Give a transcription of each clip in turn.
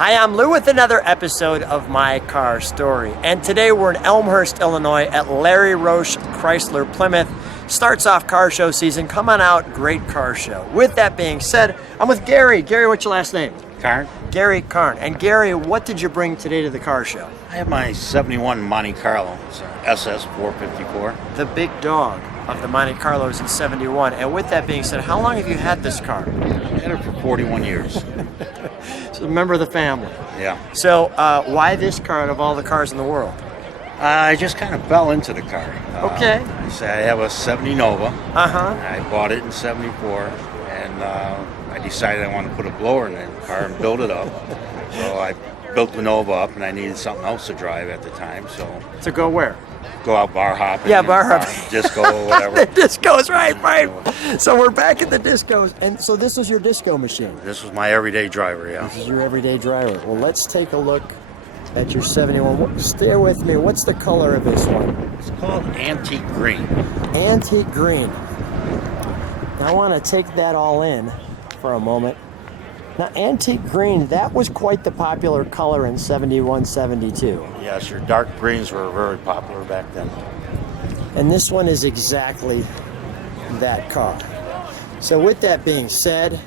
Hi, I'm Lou with another episode of My Car Story. And today we're in Elmhurst, Illinois at Larry Roesch Chrysler Plymouth. Starts off car show season. Come on out, great car show. With that being said, I'm with Gary. Gary, what's your last name? Karn. Gary Karn. And Gary, what did you bring today to the car show? I have my 71 Monte Carlo. It's an SS 454. The big dog of the Monte Carlos in 71. And with that being said, how long have you had this car? I've had it for 41 years. So a member of the family. Yeah. So why this car out of all the cars in the world? I just kind of fell into the car. Okay. I have a 70 Nova. Uh-huh. I bought it in 74, and I decided I wanted to put a blower in the car and build it up. So I built the Nova up, and I needed something else to drive at the time. So go where? Go out bar hopping. Yeah, bar hopping. Disco, whatever. The discos, right. So we're back at the discos. And so this was your disco machine? This was my everyday driver, yeah. This is your everyday driver. Well, let's take a look at your 71. Stay with me. What's the color of this one? It's called Antique Green. Antique Green. Now, I want to take that all in for a moment. Now, Antique Green, that was quite the popular color in 71, 72. Yes, your dark greens were very popular back then. And this one is exactly that car. So with that being said,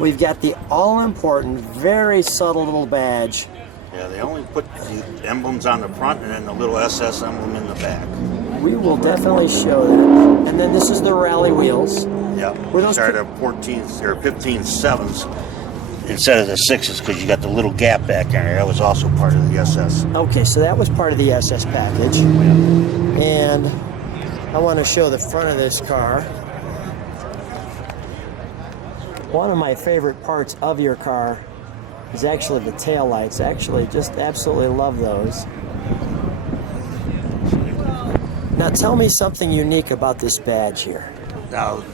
we've got the all-important, very subtle little badge. Yeah, they only put the emblems on the front and then the little SS emblem in the back. We will definitely show that. And then this is the rally wheels. Yeah, we started at 14s or 15 sevens instead of the sixes because you got the little gap back in there. That was also part of the SS. Okay, so that was part of the SS package. And I want to show the front of this car. One of my favorite parts of your car is actually the taillights. Actually, just absolutely love those. Now tell me something unique about this badge here. Now,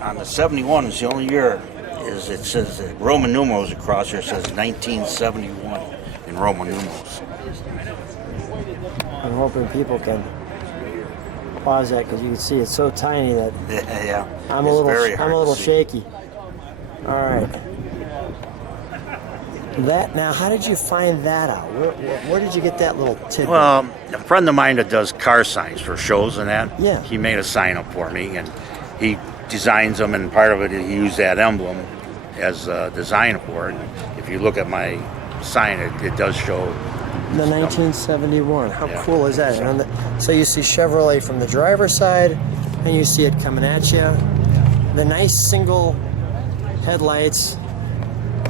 on the 71, it's the only year is it says Roman numerals across here. It says 1971 in Roman numerals. I'm hoping people can pause that because you can see it's so tiny that yeah. I'm a little shaky. All right. Now, how did you find that out? Where did you get that little tidbit? Well, a friend of mine that does car signs for shows and that, yeah, he made a sign up for me, and he designs them, and part of it he used that emblem as a design for it. If you look at my sign, it does show the 1971. How cool is that? So you see Chevrolet from the driver's side, and you see it coming at you. The nice single headlights,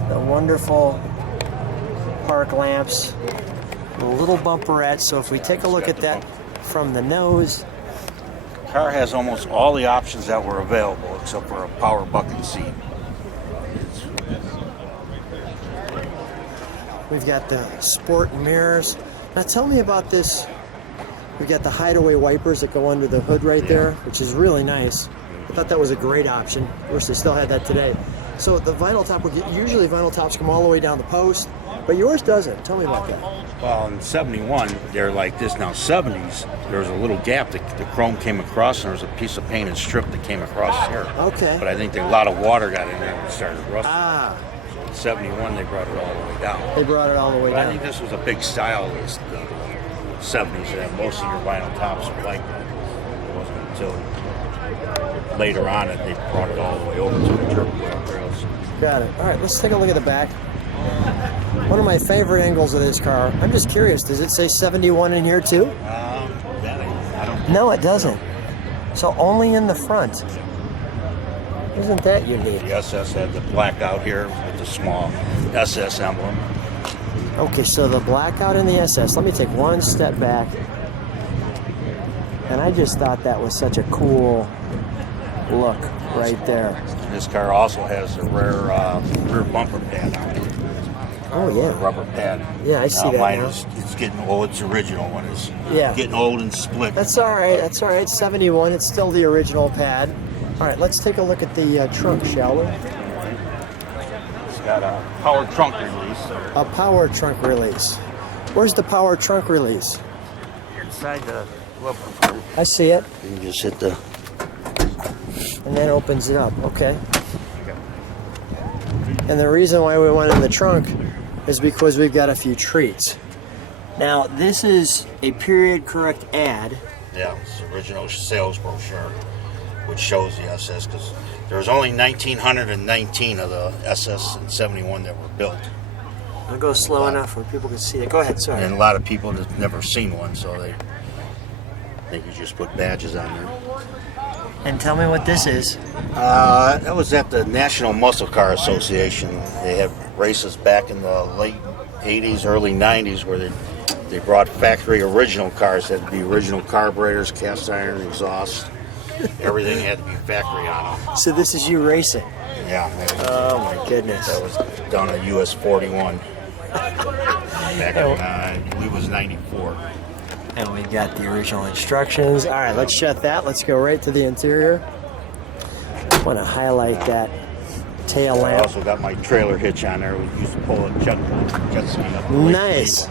the wonderful park lamps, the little bumperette. So if we take a look at that from the nose, the car has almost all the options that were available except for a power bucket seat. We've got the sport mirrors. Now tell me about this. We've got the hideaway wipers that go under the hood right there, which is really nice. I thought that was a great option. Wish they still had that today. So the vinyl top, usually vinyl tops come all the way down the post, but yours doesn't. Tell me about that. Well, in 71, they're like this. Now, 70s, there was a little gap that the chrome came across, and there was a piece of painted strip that came across here. Okay. But I think a lot of water got in there and it started rusting. Ah. So in 71, they brought it all the way down. They brought it all the way down. I think this was a big style list, the 70s, that most of your vinyl tops were like that. It wasn't until later on that they brought it all the way over to the turbo rails. Got it. All right, let's take a look at the back. One of my favorite angles of this car. I'm just curious, does it say 71 in here too? I don't. No, it doesn't. So only in the front. Isn't that unique? The SS had the blackout here with the small SS emblem. Okay, so the blackout in the SS. Let me take one step back. And I just thought that was such a cool look right there. This car also has a rear bumper pad on it. Oh yeah, a rubber pad. Yeah, I see that mine now. It's getting old. It's original one. It's getting old and split. That's all right. That's all right. 71. It's still the original pad. All right, let's take a look at the trunk, shall we? It's got a power trunk release. A power trunk release. Where's the power trunk release? Inside the rubber. I see it. You can just hit the. And then opens it up. Okay. And the reason why we went in the trunk is because we've got a few treats. Now, this is a period correct ad. Yeah, it's the original sales brochure, which shows the SS, because there's only 1,919 of the SS and 71 that were built. I'll go slow enough where people can see it. Go ahead, sorry. And a lot of people have never seen one, so they could just put badges on there. And tell me what this is. That was at the National Muscle Car Association. They had races back in the late 80s, early 90s, where they brought factory original cars. They had to be original carburetors, cast iron, exhaust. Everything had to be factory on them. So this is you racing? Yeah. Oh my goodness. That was done at US 41. Back in, I believe it was 94. And we got the original instructions. All right, let's shut that. Let's go right to the interior. I want to highlight that tail I lamp. also got my trailer hitch on there. We used to pull a jet ski up. Nice.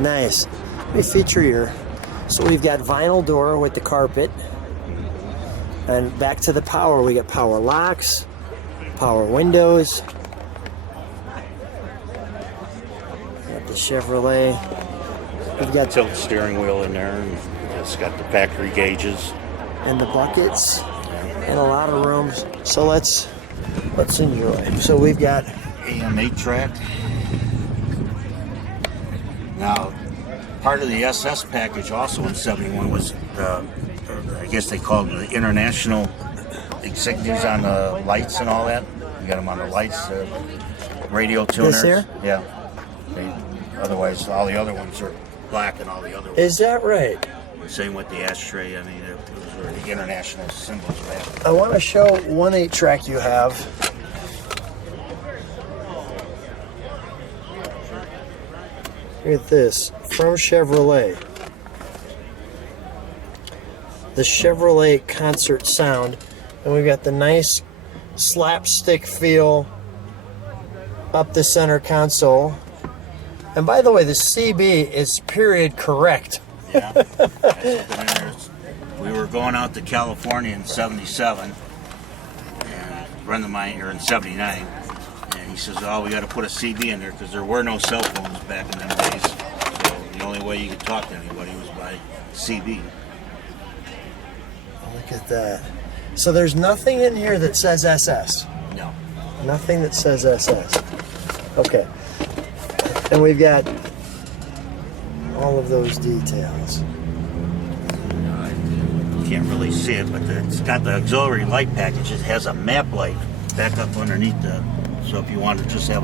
Nice. Let me feature here. So we've got vinyl door with the carpet. And back to the power. We got power locks, power windows. Got the Chevrolet. We've got Tilt steering wheel in there. And it's got the factory gauges. and the buckets and a lot of rooms. So let's enjoy. So we've got AM 8-track. Now, part of the SS package also in 71 was, I guess they called it the international insignias on the lights and all that. You got them on the lights, radio tuners. This here? Yeah. Otherwise, all the other ones are black and all the other ones. Is that right? Same with the ashtray. I mean, those were the international symbols back. I want to show one 8-track you have. Look at this, from Chevrolet. The Chevrolet concert sound. And we've got the nice slapstick feel up the center console. And by the way, the CB is period correct. Yeah. We were going out to California in 77, and a friend of mine, or in 79, and he says, oh, we got to put a CD in there because there were no cell phones back in them days. So the only way you could talk to anybody was by CD. Look at that. So there's nothing in here that says SS. No. Nothing that says SS. Okay. And we've got all of those details. You can't really see it, but it's got the auxiliary light package. It has a map light back up underneath so if you want to just have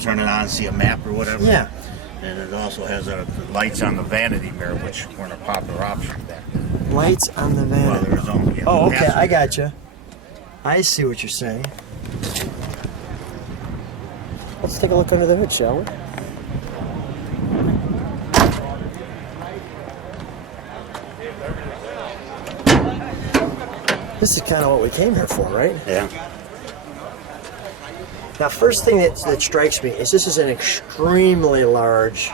turn it on and see a map or whatever. Yeah. And it also has the lights on the vanity mirror, which weren't a popular option back then. Lights on the van. Well, there's only, Oh, okay, I got you. I see what you're saying. Let's take a look under the hood, shall we? This is kind of what we came here for, right? Yeah. Now, first thing that strikes me is this is an extremely large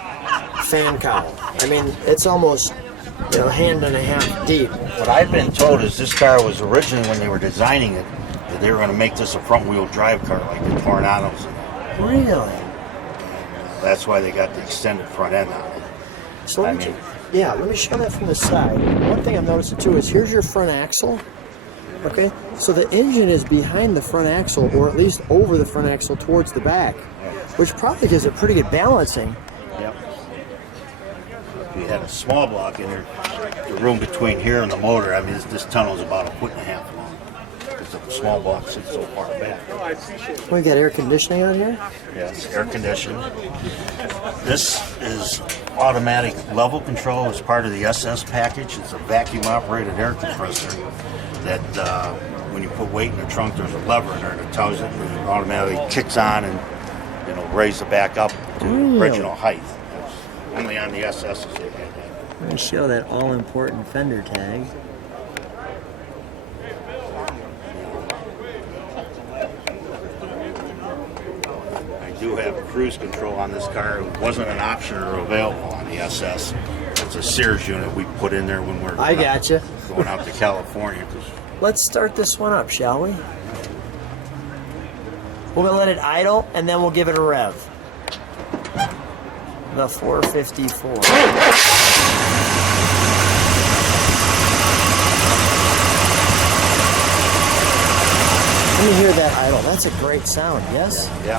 fan cowl. I mean, it's almost hand and a half deep. What I've been told is this car was originally, when they were designing it, that they were going to make this a front-wheel drive car like the Tornados. Really? That's why they got the extended front end on it. So let me show that from the side. One thing I'm noticing too is here's your front axle. Okay, so the engine is behind the front axle, or at least over the front axle towards the back, which probably gives it pretty good balancing. Yep. If you had a small block in there, the room between here and the motor, I mean, this tunnel is about 1.5 feet long. Because the small block sits so far back. We got air conditioning on here? Yes, air conditioning. This is automatic level control as part of the SS package. It's a vacuum operated air compressor that when you put weight in the trunk, there's a lever in there that tells it, and it automatically kicks on and raise it back up to the original height. It's only on the SS they had that. Let me show that all-important fender tag. I do have cruise control on this car. It wasn't an option or available on the SS. It's a Sears unit we put in there when we're going out to California. Let's start this one up, shall we? We're gonna let it idle, and then we'll give it a rev. The 454. Let me hear that idle. That's a great sound, yes? Yeah.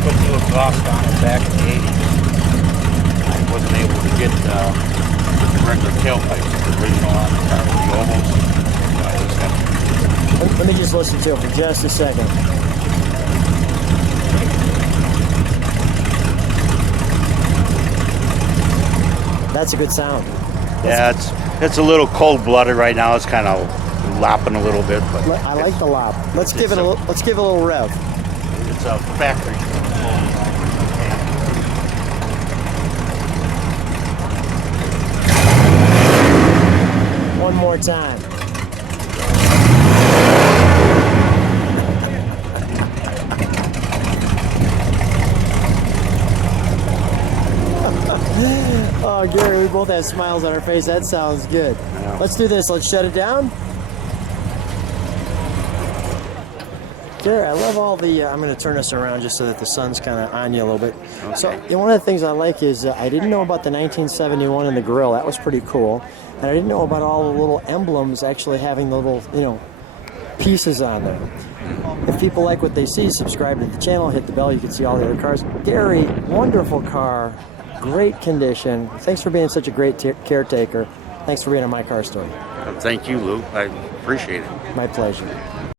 Put new exhaust on it back in the 80s. I wasn't able to get the regular tailpipes, the original on the car, the ovals. So I just got Let me just listen to it for just a second. That's a good sound. yeah, it's a little cold-blooded right now. It's kind of lopping a little bit, but I like the lop. Let's give it a little rev. It's a factory. One more time. Oh, Gary, we both have smiles on our face. That sounds good. Yeah. Let's do this. Let's shut it down. Gary, I love all the, I'm going to turn this around just so that the sun's kind of on you a little bit. Okay. So, one of the things I like is I didn't know about the 1971 in the grill. That was pretty cool. And I didn't know about all the little emblems actually having the little, pieces on there. If people like what they see, subscribe to the channel, hit the bell. You can see all the other cars. Gary, wonderful car. Great condition. Thanks for being such a great caretaker. Thanks for being on My Car Story. thank you, Lou. I appreciate it. My pleasure.